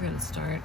We're going to start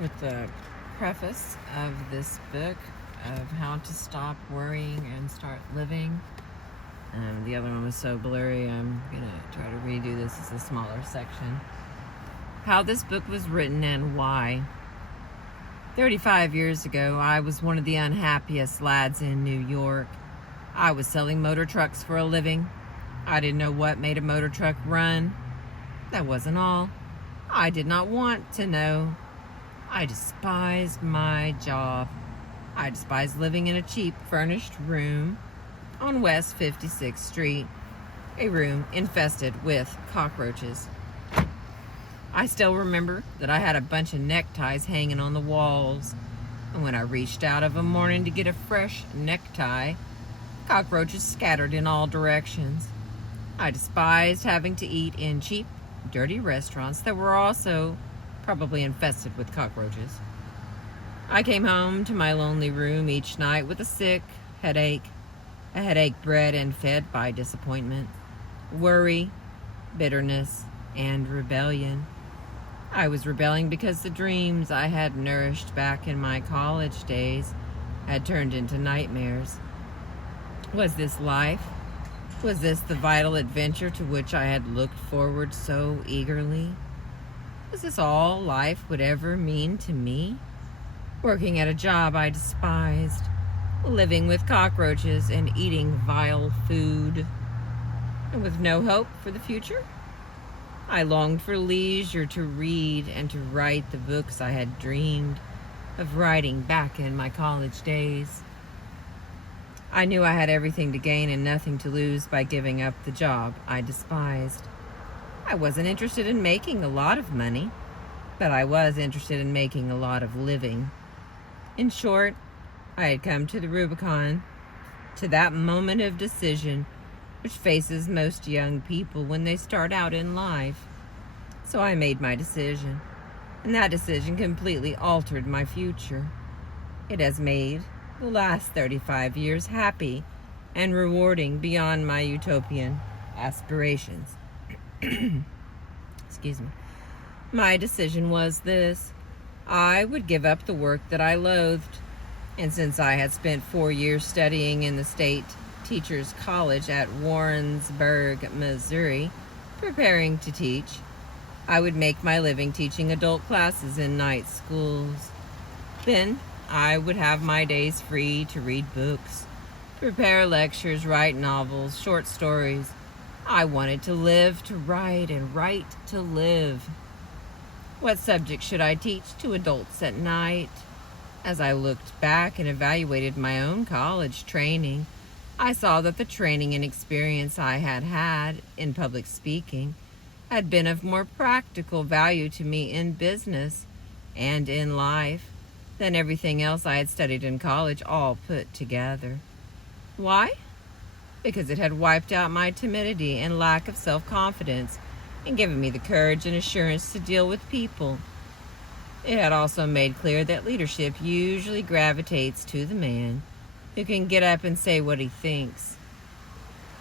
with the preface of this book of how to stop worrying and start living. The other one was so blurry, I'm going to try to redo this as a smaller section. How this book was written and why. 35 years ago, I was one of the unhappiest lads in New York. I was selling motor trucks for a living. I didn't know what made a motor truck run. That wasn't all. I did not want to know. I despised my job. I despised living in a cheap furnished room on West 56th Street, a room infested with cockroaches. I still remember that I had a bunch of neckties hanging on the walls, and when I reached out of a morning to get a fresh necktie, cockroaches scattered in all directions. I despised having to eat in cheap, dirty restaurants that were also probably infested with cockroaches. I came home to my lonely room each night with a headache bred and fed by disappointment, worry, bitterness, and rebellion. I was rebelling because the dreams I had nourished back in my college days had turned into nightmares. Was this life? Was this the vital adventure to which I had looked forward so eagerly? Was this all life would ever mean to me? Working at a job I despised, living with cockroaches and eating vile food, and with no hope for the future? I longed for leisure to read and to write the books I had dreamed of writing back in my college days. I knew I had everything to gain and nothing to lose by giving up the job I despised. I wasn't interested in making a lot of money, but I was interested in making a lot of living. In short, I had come to the Rubicon, to that moment of decision which faces most young people when they start out in life. So I made my decision, and that decision completely altered my future. It has made the last 35 years happy and rewarding beyond my utopian aspirations. Excuse me. My decision was this: I would give up the work that I loathed, and since I had spent 4 years studying in the state teachers college at Warrensburg, Missouri, preparing to teach, I would make my living teaching adult classes in night schools. Then I would have my days free to read books, prepare lectures, write novels, short stories. I wanted to live to write and write to live. What subject should I teach to adults at night? As I looked back and evaluated my own college training, I saw that the training and experience I had had in public speaking had been of more practical value to me in business and in life than everything else I had studied in college all put together. Why? Because it had wiped out my timidity and lack of self-confidence and given me the courage and assurance to deal with people. It had also made clear that leadership usually gravitates to the man who can get up and say what he thinks.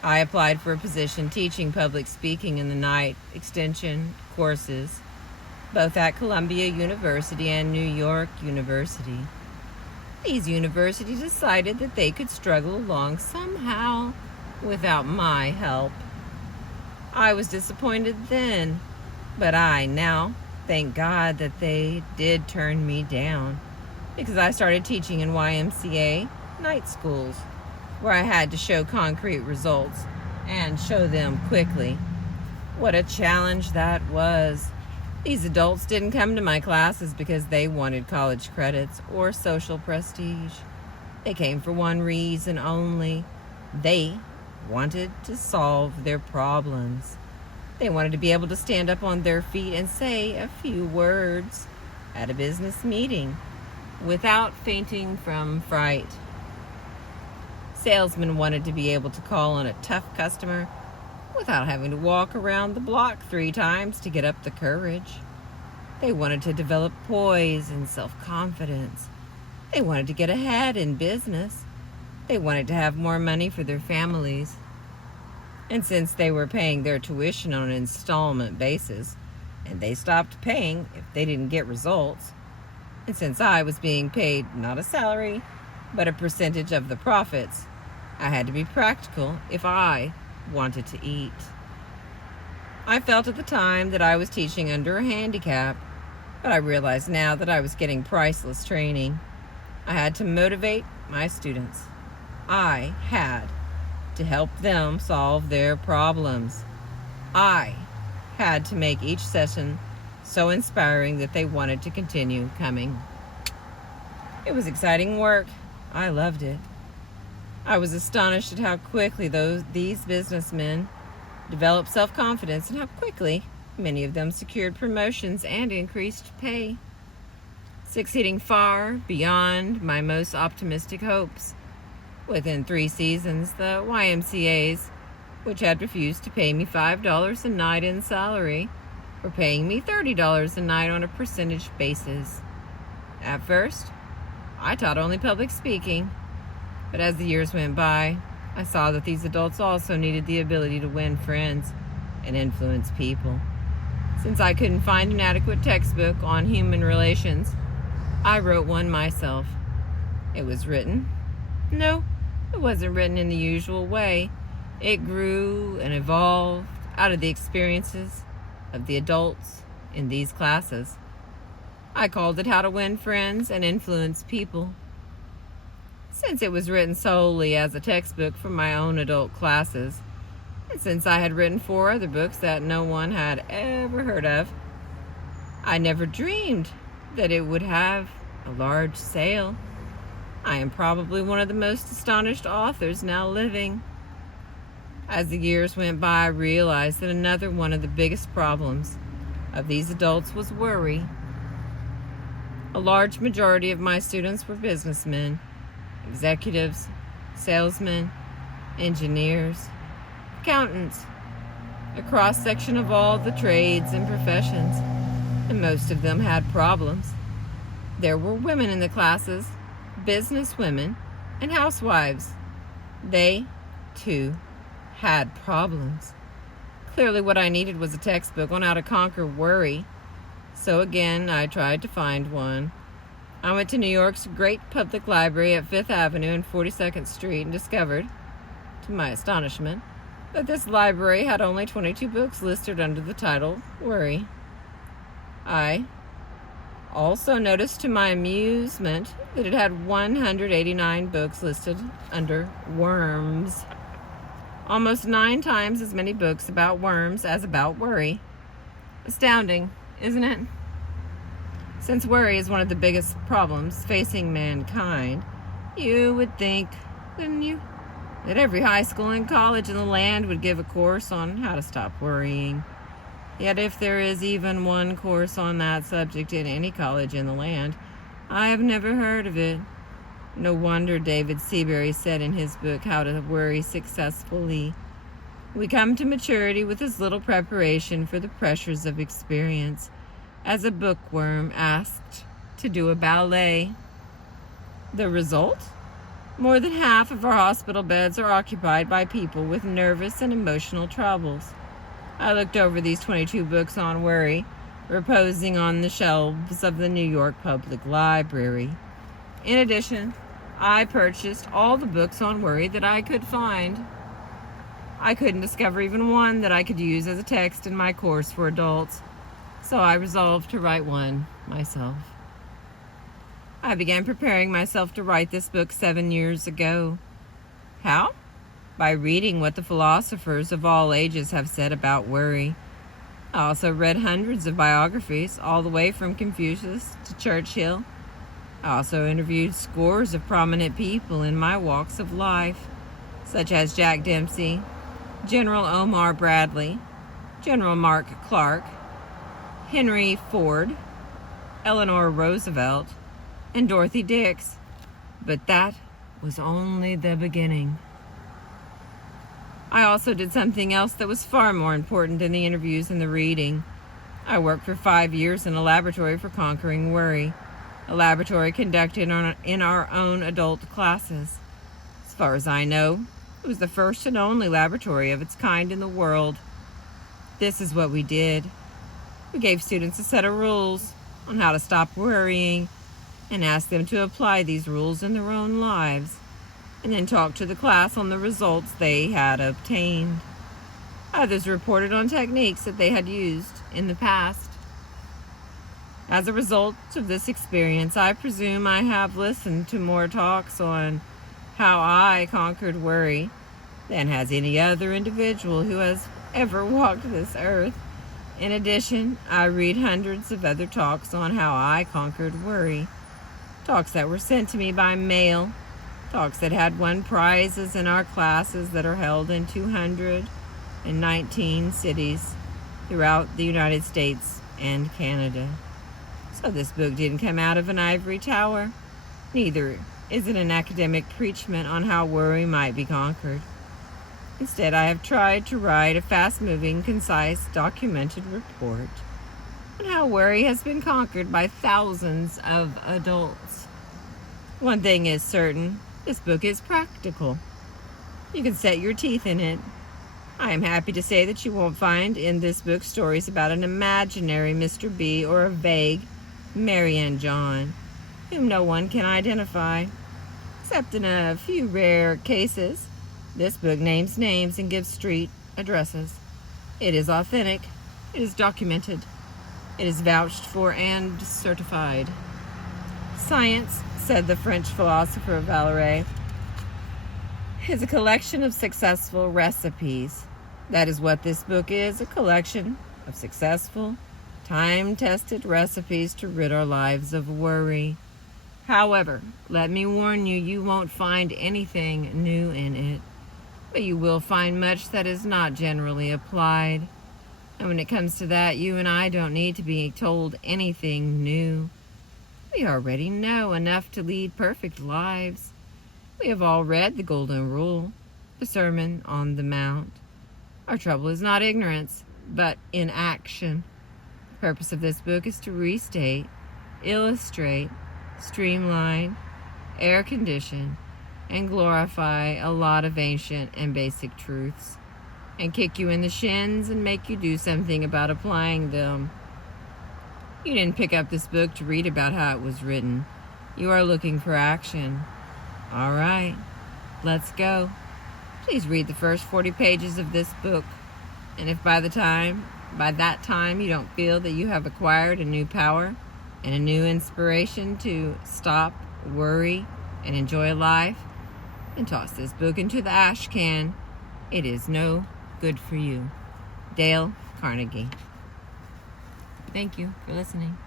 I applied for a position teaching public speaking in the night extension courses, both at Columbia University and New York University. These universities decided that they could struggle along somehow without my help. I was disappointed then, but I now thank God that they did turn me down, because I started teaching in YMCA night schools, where I had to show concrete results and show them quickly. What a challenge that was. These adults didn't come to my classes because they wanted college credits or social prestige. They came for one reason only. They wanted to solve their problems. They wanted to be able to stand up on their feet and say a few words at a business meeting without fainting from fright. Salesmen wanted to be able to call on a tough customer without having to walk around the block 3 times to get up the courage. They wanted to develop poise and self-confidence. They wanted to get ahead in business. They wanted to have more money for their families. And since they were paying their tuition on an installment basis, and they stopped paying if they didn't get results. And since I was being paid not a salary, but a percentage of the profits, I had to be practical if I wanted to eat. I felt at the time that I was teaching under a handicap, but I realize now that I was getting priceless training. I had to motivate my students. I had to help them solve their problems. I had to make each session so inspiring that they wanted to continue coming. It was exciting work. I loved it. I was astonished at how quickly these businessmen developed self-confidence and how quickly many of them secured promotions and increased pay, succeeding far beyond my most optimistic hopes. Within 3 seasons, the YMCAs, which had refused to pay me $5 a night in salary, were paying me $30 a night on a percentage basis. At first, I taught only public speaking, but as the years went by, I saw that these adults also needed the ability to win friends and influence people. Since I couldn't find an adequate textbook on human relations, I wrote one myself. It was written. No, it wasn't written in the usual way. It grew and evolved out of the experiences of the adults in these classes. I called it How to Win Friends and Influence People. Since it was written solely as a textbook for my own adult classes, and since I had written 4 other books that no one had ever heard of, I never dreamed that it would have a large sale. I am probably one of the most astonished authors now living. As the years went by, I realized that another one of the biggest problems of these adults was worry. A large majority of my students were businessmen, executives, salesmen, engineers, accountants, a cross-section of all the trades and professions, and most of them had problems. There were women in the classes, business women, and housewives. They, too, had problems. Clearly what I needed was a textbook on how to conquer worry. So again, I tried to find one. I went to New York's great public library at 5th Avenue and 42nd Street and discovered, to my astonishment, that this library had only 22 books listed under the title Worry. I also noticed to my amusement that it had 189 books listed under worms. Almost 9 times as many books about worms as about worry. Astounding, isn't it? Since worry is one of the biggest problems facing mankind, you would think, wouldn't you, that every high school and college in the land would give a course on how to stop worrying. Yet if there is even one course on that subject in any college in the land, I have never heard of it. No wonder David Seabury said in his book, How to Worry Successfully, we come to maturity with as little preparation for the pressures of experience as a bookworm asked to do a ballet. The result? More than half of our hospital beds are occupied by people with nervous and emotional troubles. I looked over these 22 books on worry, reposing on the shelves of the New York Public Library. In addition, I purchased all the books on worry that I could find. I couldn't discover even one that I could use as a text in my course for adults, so I resolved to write one myself. I began preparing myself to write this book 7 years ago. How? By reading what the philosophers of all ages have said about worry. I also read hundreds of biographies, all the way from Confucius to Churchill. I also interviewed scores of prominent people in my walks of life, such as Jack Dempsey, General Omar Bradley, General Mark Clark, Henry Ford, Eleanor Roosevelt, and Dorothy Dix. But that was only the beginning. I also did something else that was far more important than the interviews and the reading. I worked for 5 years in a laboratory for conquering worry, a laboratory conducted in our own adult classes. As far as I know, it was the first and only laboratory of its kind in the world. This is what we did. We gave students a set of rules on how to stop worrying and asked them to apply these rules in their own lives, and then talked to the class on the results they had obtained. Others reported on techniques that they had used in the past. As a result of this experience, I presume I have listened to more talks on how I conquered worry than has any other individual who has ever walked this earth. In addition, I read hundreds of other talks on how I conquered worry. Talks that were sent to me by mail. Talks that had won prizes in our classes that are held in 219 cities throughout the United States and Canada. So this book didn't come out of an ivory tower. Neither is it an academic preachment on how worry might be conquered. Instead, I have tried to write a fast-moving, concise, documented report on how worry has been conquered by thousands of adults. One thing is certain, this book is practical. You can set your teeth in it. I am happy to say that you won't find in this book stories about an imaginary Mr. B or a vague Mary and John, whom no one can identify. Except in a few rare cases, this book names names and gives street addresses. It is authentic. It is documented. It is vouched for and certified. Science, said the French philosopher Valery, is a collection of successful recipes. That is what this book is, a collection of successful, time-tested recipes to rid our lives of worry. However, let me warn you, you won't find anything new in it, but you will find much that is not generally applied. And when it comes to that, you and I don't need to be told anything new. We already know enough to lead perfect lives. We have all read the Golden Rule, the Sermon on the Mount. Our trouble is not ignorance, but inaction. The purpose of this book is to restate, illustrate, streamline, air condition, and glorify a lot of ancient and basic truths, and kick you in the shins and make you do something about applying them. You didn't pick up this book to read about how it was written. You are looking for action. All right, let's go. Please read the first 40 pages of this book, and if by that time you don't feel that you have acquired a new power and a new inspiration to stop, worry, and enjoy life, then toss this book into the ash can. It is no good for you. Dale Carnegie. Thank you for listening.